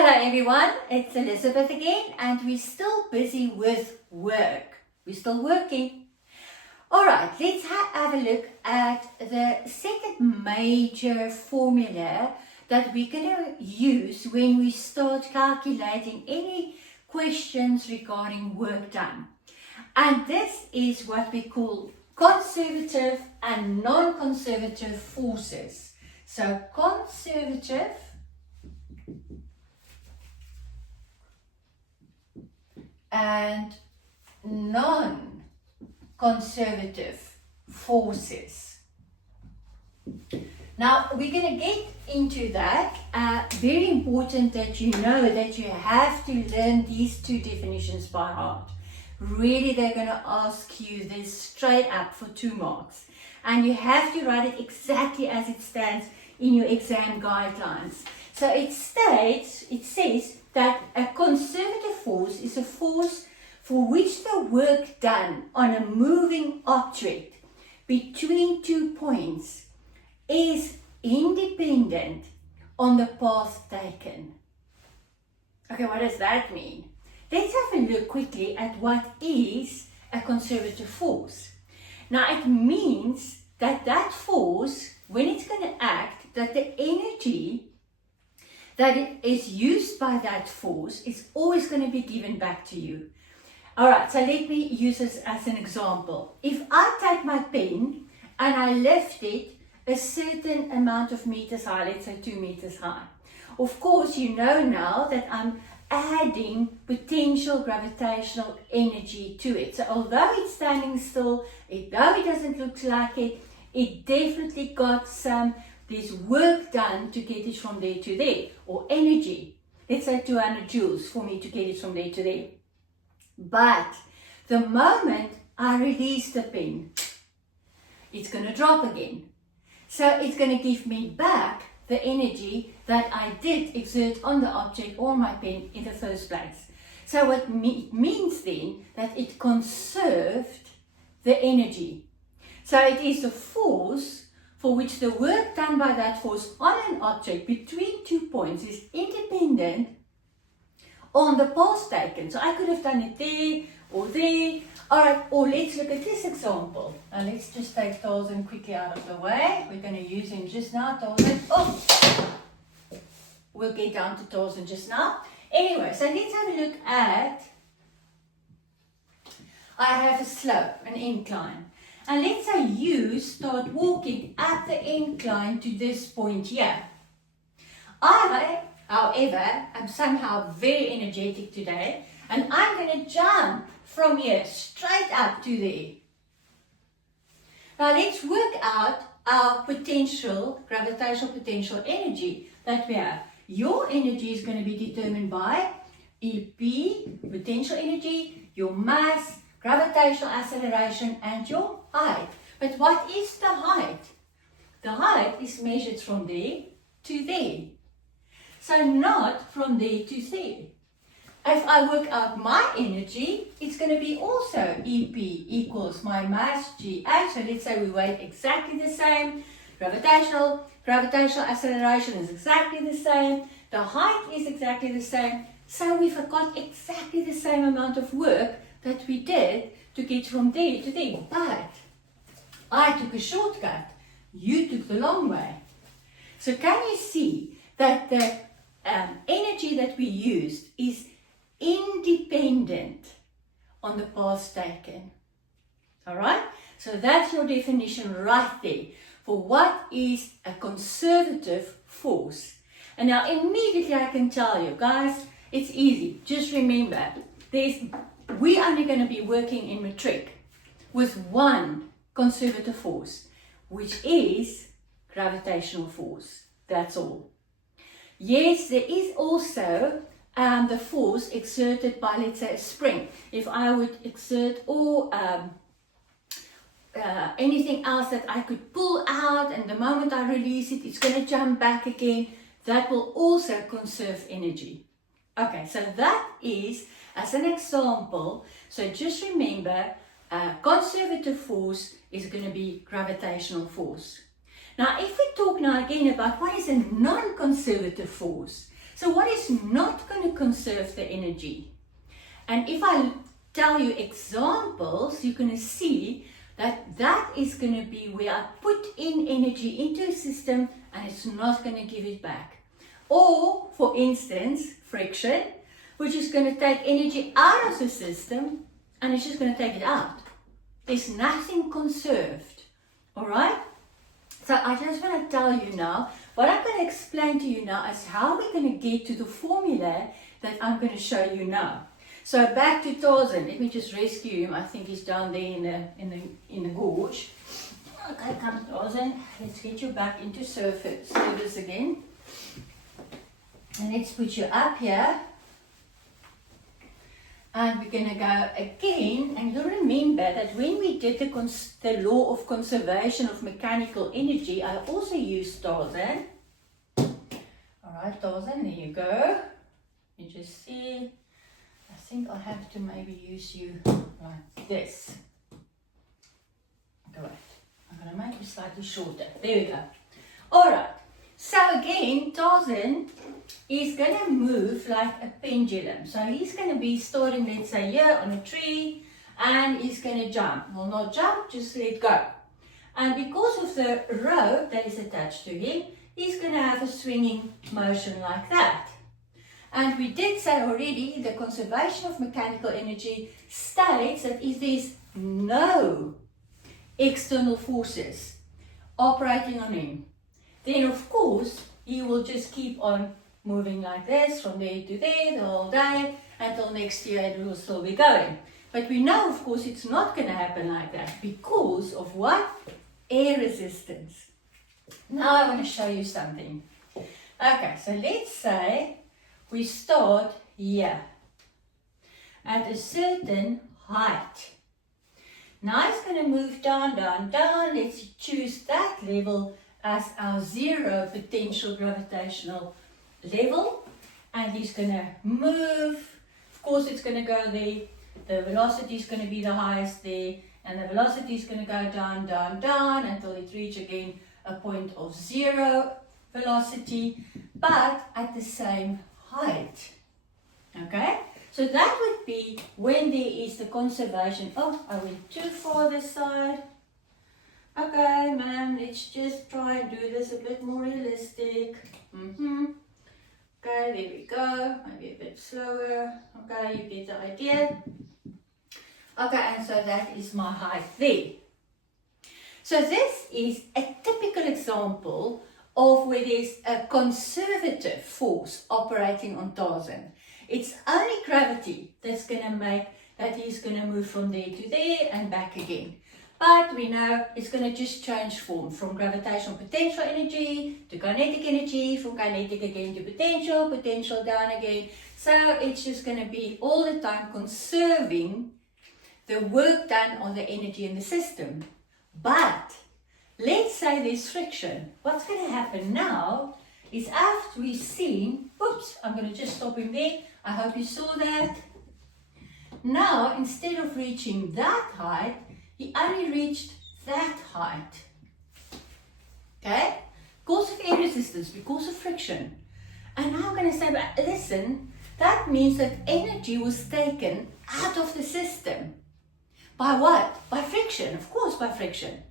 Hello everyone, it's Elizabeth again and we're still busy with work. We're still working. Alright, let's have a look at the second major formula that we're going to use when we start calculating any questions regarding work done. And this is what we call conservative and non-conservative forces. So conservative and non-conservative forces. Now we're going to get into that. Very important that you know that you have to learn these two definitions by heart. Really, they're going to ask you this straight up for 2 marks. And you have to write it exactly as it stands in your exam guidelines. So it says that a conservative force is a force for which the work done on a moving object between 2 points is independent on the path taken. Okay, what does that mean? Let's have a look quickly at what is a conservative force. Now it means that that force, when it's going to act, that the energy that is used by that force is always going to be given back to you. Alright, so let me use this as an example. If I take my pen and I lift it a certain amount of meters high, let's say 2 meters high. Of course, you know now that I'm adding potential gravitational energy to it. So although it's standing still, though it doesn't look like it, it definitely got there's work done to get it from there to there, or energy. Let's say 200 joules for me to get it from there to there. But the moment I release the pen, it's going to drop again. So it's going to give me back the energy that I did exert on the object or my pen in the first place. So what it means then that it conserved the energy. So it is the force for which the work done by that force on an object between 2 points is independent on the path taken. So I could have done it there or there. Alright, or let's look at this example. Now let's just take Tarzan quickly out of the way. We're going to use him just now, Tarzan. Oh! We'll get down to Tarzan just now. Anyway, so let's have a look at, I have a slope, an incline. And let's say you start walking at the incline to this point here. I, however, am somehow very energetic today, and I'm going to jump from here straight up to there. Now let's work out our potential, gravitational potential energy that we have. Your energy is going to be determined by EP, potential energy, your mass, gravitational acceleration, and your height. But what is the height? The height is measured from there to there. So not from there to there. If I work out my energy, it's going to be also EP equals my mass GH. So let's say we weigh exactly the same. Gravitational acceleration is exactly the same. The height is exactly the same. So we've got exactly the same amount of work that we did to get from there to there. But I took a shortcut. You took the long way. So can you see that the energy that we used is independent on the path taken? Alright? So that's your definition right there for what is a conservative force. And now immediately I can tell you, guys, it's easy. Just remember, we're only going to be working in matric with one conservative force, which is gravitational force. That's all. Yes, there is also the force exerted by, let's say, a spring. If I would exert or anything else that I could pull out, and the moment I release it, it's going to jump back again, that will also conserve energy. Okay, so that is as an example. So just remember, conservative force is going to be gravitational force. Now, if we talk now again about what is a non-conservative force, So what is not going to conserve the energy? And if I tell you examples, you're going to see that that is going to be where I put in energy into a system and it's not going to give it back. Or, for instance, friction, which is going to take energy out of the system and it's just going to take it out. There's nothing conserved. Alright? So I just want to tell you now, what I'm going to explain to you now is how we're going to get to the formula that I'm going to show you now. So back to Tarzan. Let me just rescue him. I think he's down there in the gorge. Okay, come Tarzan. Let's get you back into service again. And let's put you up here. And we're going to go again. And you'll remember that when we did the law of conservation of mechanical energy, I also used Tarzan. Alright, Tarzan, there you go. You just see. I think I'll have to maybe use you like this. Great. I'm going to make you slightly shorter. There we go. Alright. So again, Tarzan is going to move like a pendulum. So he's going to be starting, let's say, here on a tree, and he's going to jump. Well, not jump, just let go. And because of the rope that is attached to him, he's going to have a swinging motion like that. And we did say already, the conservation of mechanical energy states that if there's no external forces operating on him, then of course he will just keep on moving like this from there to there the whole day until next year it will still be going. But we know of course it's not going to happen like that because of what? Air resistance. Now I want to show you something. Okay, so let's say we start here at a certain height. Now it's going to move down, down, down. Let's choose that level as our zero potential gravitational level. And he's going to move. Of course, it's going to go there. The velocity is going to be the highest there. And the velocity is going to go down, down, down until it reaches again a point of zero velocity, but at the same height. Okay, so that would be when there is the conservation. Oh, I went too far this side. Okay, ma'am, let's just try and do this a bit more realistic. Okay, there we go. Maybe a bit slower. Okay, you get the idea. Okay, and so that is my height there. So this is a typical example of where there's a conservative force operating on Tarzan. It's only gravity that's going to make that he's going to move from there to there and back again. But we know it's going to just change form from gravitational potential energy to kinetic energy, from kinetic again to potential, potential down again. So it's just going to be all the time conserving the work done on the energy in the system. But let's say there's friction. What's going to happen now is after we've seen, oops, I'm going to just stop him there. I hope you saw that. Now, instead of reaching that height, he only reached that height. Okay? Because of air resistance, because of friction. And now I'm going to say, but listen, that means that energy was taken out of the system. By what? By friction, of course, by friction.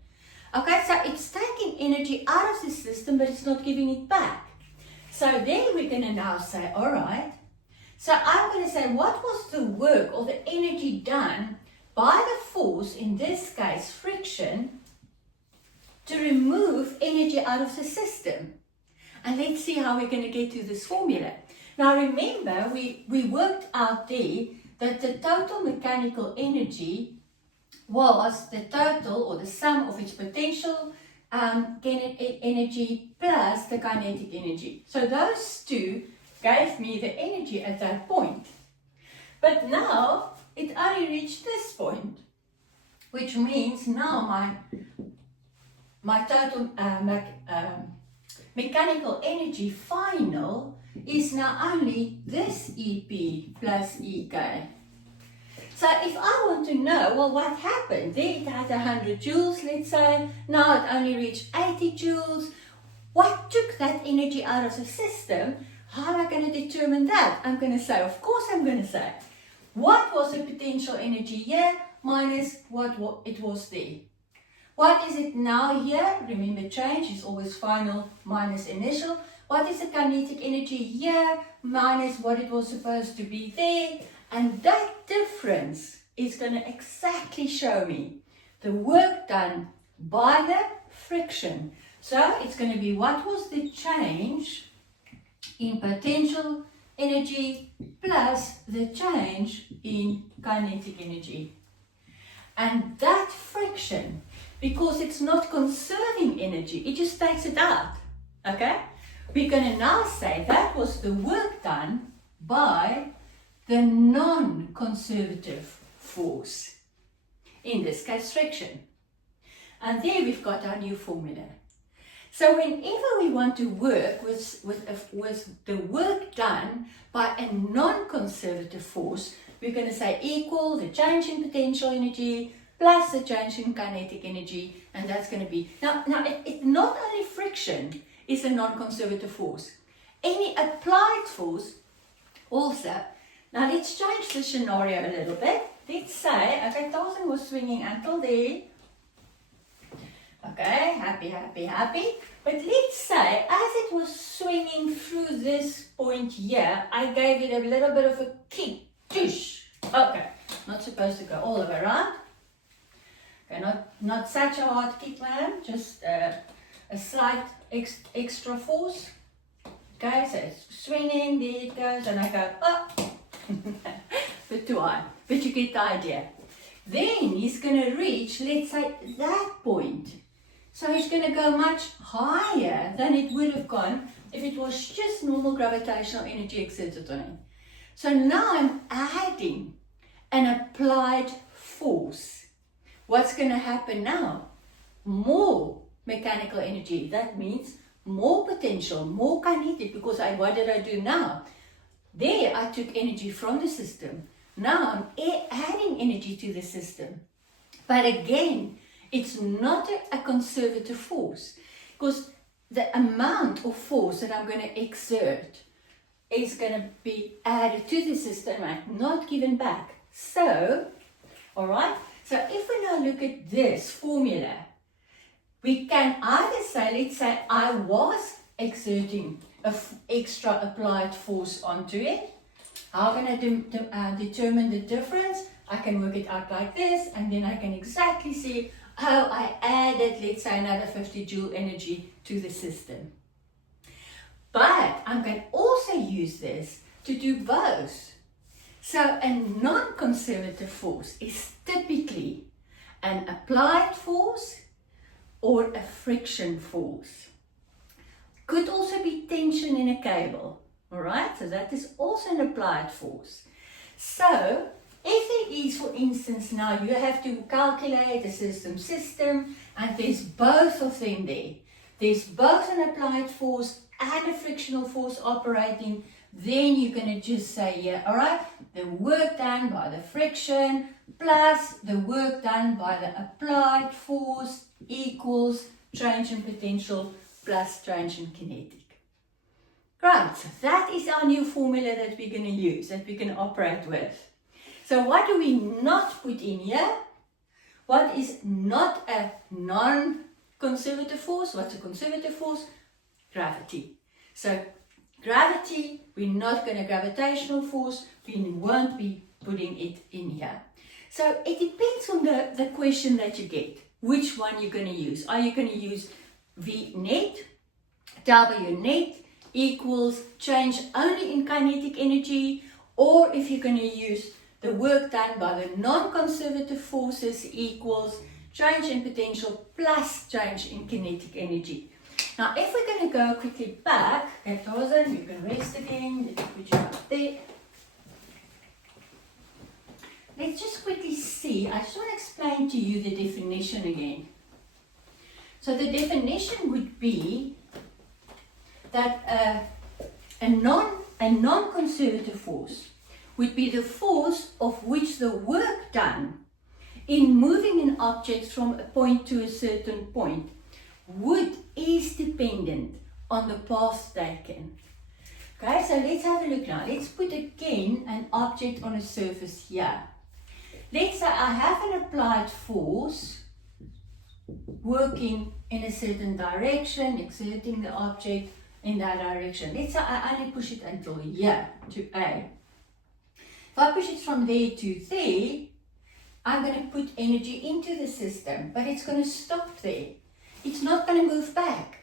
Okay, so it's taking energy out of the system, but it's not giving it back. So then we're going to now say, all right, so I'm going to say, what was the work or the energy done by the force, in this case, friction, to remove energy out of the system? And let's see how we're going to get to this formula. Now remember, we worked out there that the total mechanical energy was the total or the sum of its potential energy plus the kinetic energy. So those two gave me the energy at that point. But now it only reached this point, which means now my total mechanical energy final is now only this EP plus EK. So if I want to know, well, what happened? There it had 100 joules, let's say. Now it only reached 80 joules. What took that energy out of the system? How am I going to determine that? I'm going to say, of course I'm going to say, what was the potential energy here minus what it was there? What is it now here? Remember, change is always final minus initial. What is the kinetic energy here minus what it was supposed to be there? And that difference is going to exactly show me the work done by the friction. So it's going to be what was the change in potential energy plus the change in kinetic energy. And that friction, because it's not conserving energy, it just takes it out. Okay? We're going to now say that was the work done by the non-conservative force. In this case, friction. And there we've got our new formula. So whenever we want to work with the work done by a non-conservative force, we're going to say equal the change in potential energy plus the change in kinetic energy, and that's going to be, now it not only friction is a non-conservative force, any applied force also. Now let's change the scenario a little bit. Let's say, okay, Tarzan was swinging until there. Okay, happy. But let's say, as it was swinging through this point here, I gave it a little bit of a kick. Tush. Okay, not supposed to go all the way around. Okay, not such a hard kick, man. Just a slight extra force. Okay, so it's swinging, there it goes, and I go up. Bit too high, but you get the idea. Then he's going to reach, let's say, that point. So he's going to go much higher than it would have gone if it was just normal gravitational energy exerted on it. So now I'm adding an applied force. What's going to happen now? More mechanical energy. That means more potential, more kinetic, because what did I do now? There I took energy from the system. Now I'm adding energy to the system. But again, it's not a conservative force, because the amount of force that I'm going to exert is going to be added to the system and not given back. So, all right, so if we now look at this formula, we can either say, let's say I was exerting an extra applied force onto it. How can I determine the difference? I can work it out like this, and then I can exactly see how I added, let's say, another 50 joule energy to the system. But I can also use this to do both. So a non-conservative force is typically an applied force or a friction force. Could also be tension in a cable, all right? So that is also an applied force. So if there is, for instance, now you have to calculate a system, and there's both of them there. There's both an applied force and a frictional force operating, then you're going to just say, yeah, all right, the work done by the friction plus the work done by the applied force equals change in potential plus change in kinetic. Right, so that is our new formula that we're going to use, that we can operate with. So what do we not put in here? What is not a non-conservative force? What's a conservative force? Gravity. So gravity, we're not going to gravitational force, we won't be putting it in here. So it depends on the question that you get, which one you're going to use. Are you going to use V net, W net equals change only in kinetic energy, or if you're going to use the work done by the non-conservative forces equals change in potential plus change in kinetic energy. Now, if we're going to go quickly back, okay, Tarzan, you can rest again. Let's put you up there. Let's just quickly see. I just want to explain to you the definition again. So the definition would be that a non-conservative force would be the force of which the work done in moving an object from a point to a certain point is dependent on the path taken. Okay, so let's have a look now. Let's put again an object on a surface here. Let's say I have an applied force working in a certain direction, exerting the object in that direction. Let's say I only push it until here, to A. If I push it from there to there, I'm going to put energy into the system, but it's going to stop there. It's not going to move back.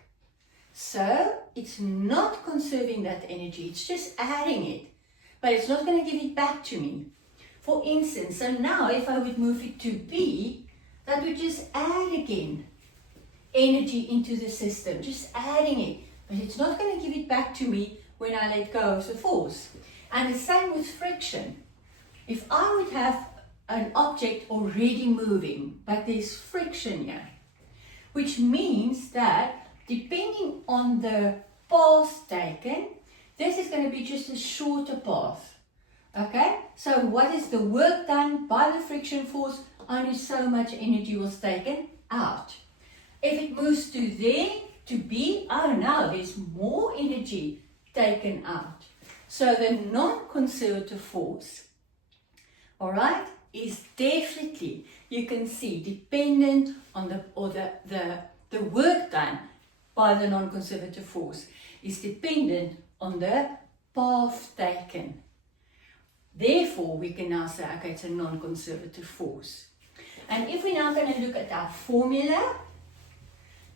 So it's not conserving that energy, it's just adding it, but it's not going to give it back to me. For instance, so now if I would move it to B, that would just add again energy into the system, just adding it, but it's not going to give it back to me when I let go of the force. And the same with friction. If I would have an object already moving, but there's friction here, which means that depending on the path taken, this is going to be just a shorter path. Okay, so what is the work done by the friction force? Only so much energy was taken out. If it moves to there, to B, oh no, there's more energy taken out. So the non-conservative force, all right, is definitely, you can see, dependent on the work done by the non-conservative force is dependent on the path taken. Therefore, we can now say, okay, it's a non-conservative force. And if we're now going to look at our formula,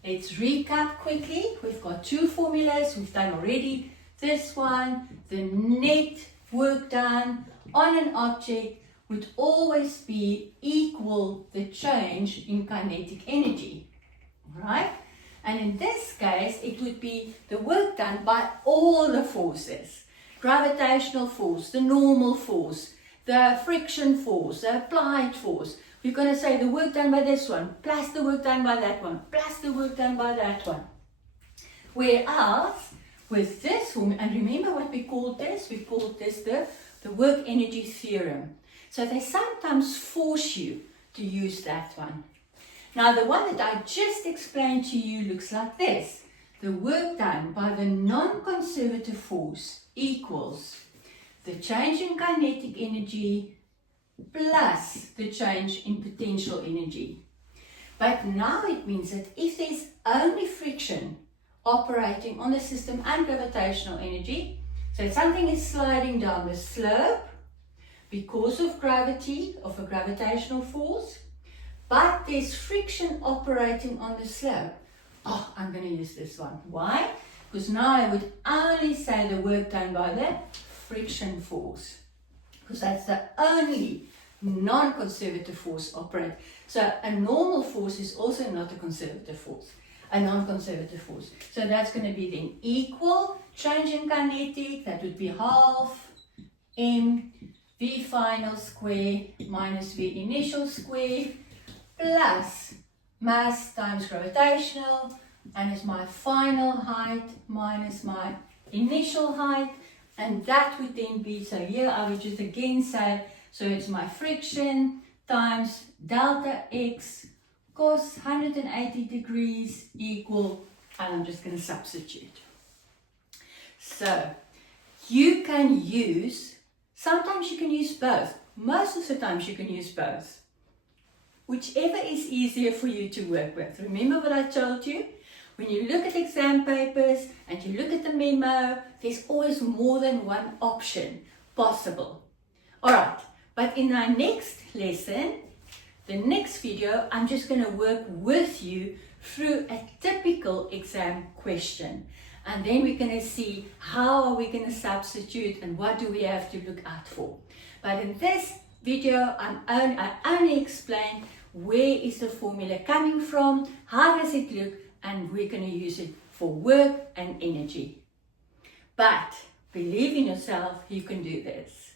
let's recap quickly. We've got two formulas. We've done already this one. The net work done on an object would always be equal the change in kinetic energy, right? And in this case, it would be the work done by all the forces. Gravitational force, the normal force, the friction force, the applied force. We're going to say the work done by this one, plus the work done by that one, plus the work done by that one. Whereas, with this one, and remember what we called this? We called this the work energy theorem. So they sometimes force you to use that one. Now the one that I just explained to you looks like this. The work done by the non-conservative force equals the change in kinetic energy plus the change in potential energy. But now it means that if there's only friction operating on the system and gravitational energy, so if something is sliding down the slope because of gravity, of a gravitational force, but there's friction operating on the slope. Oh, I'm going to use this one. Why? Because now I would only say the work done by the friction force, because that's the only non-conservative force operate. So a normal force is also not a conservative force, a non-conservative force. So that's going to be then equal change in kinetic, that would be half m v final square minus v initial square plus mass times gravitational, and it's my final height minus my initial height, and that would then be, so here I would just again say, so it's my friction times delta x cos 180 degrees equal, and I'm just going to substitute. So you can use, sometimes you can use both, most of the times you can use both. Whichever is easier for you to work with. Remember what I told you? When you look at exam papers and you look at the memo, there's always more than one option possible. Alright, but in our next lesson, the next video, I'm just going to work with you through a typical exam question. And then we're going to see how are we going to substitute and what do we have to look out for. But in this video, I only explain where is the formula coming from, how does it look, and we're going to use it for work and energy. But believe in yourself, you can do this.